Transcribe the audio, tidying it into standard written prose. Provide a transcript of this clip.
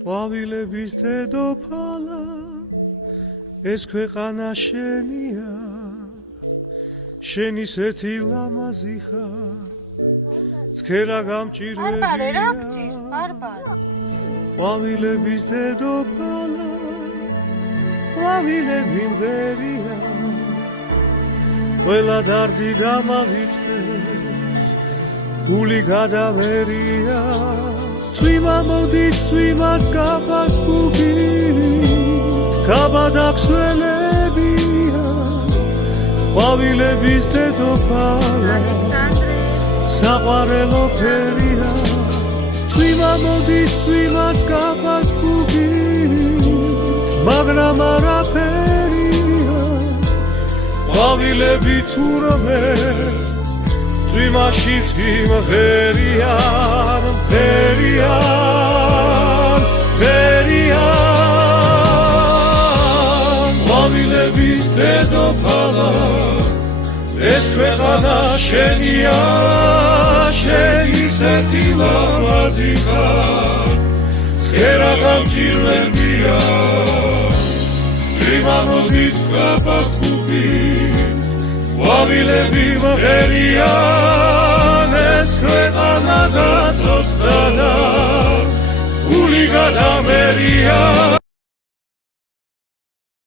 ყვავილების დედოფალა ეს ქვეყანა შენია შენ ისეთი ლამაზი ხარ ცქერა გამჭირვებია ყვავილების დედოფალა ყვავილები მღერია ყველა დარდი დამავიწყეს გული გადამერია წვიმა მოდის წვიმაც გაბას გუგირი გაბადაქსველებია ყვავილების დედოფალა საყვარელო ფერია წვიმა მოდის წვიმაც გაბას გუგირი მაგრამ არაფერია ყვავილები თურმე წვიმაშიც კი მღერიან მღერიან მღერიან ყვავილების დედოფალა ეს ქვეყანა შენია შენ ისეთი ლამაზი ხარ ცქერა გამჭირვებია წვიმა მოდის გაბას გუგირი ყვავილები მღერიან ეს ქვეყანა გაცოცხლა და გული გადამერია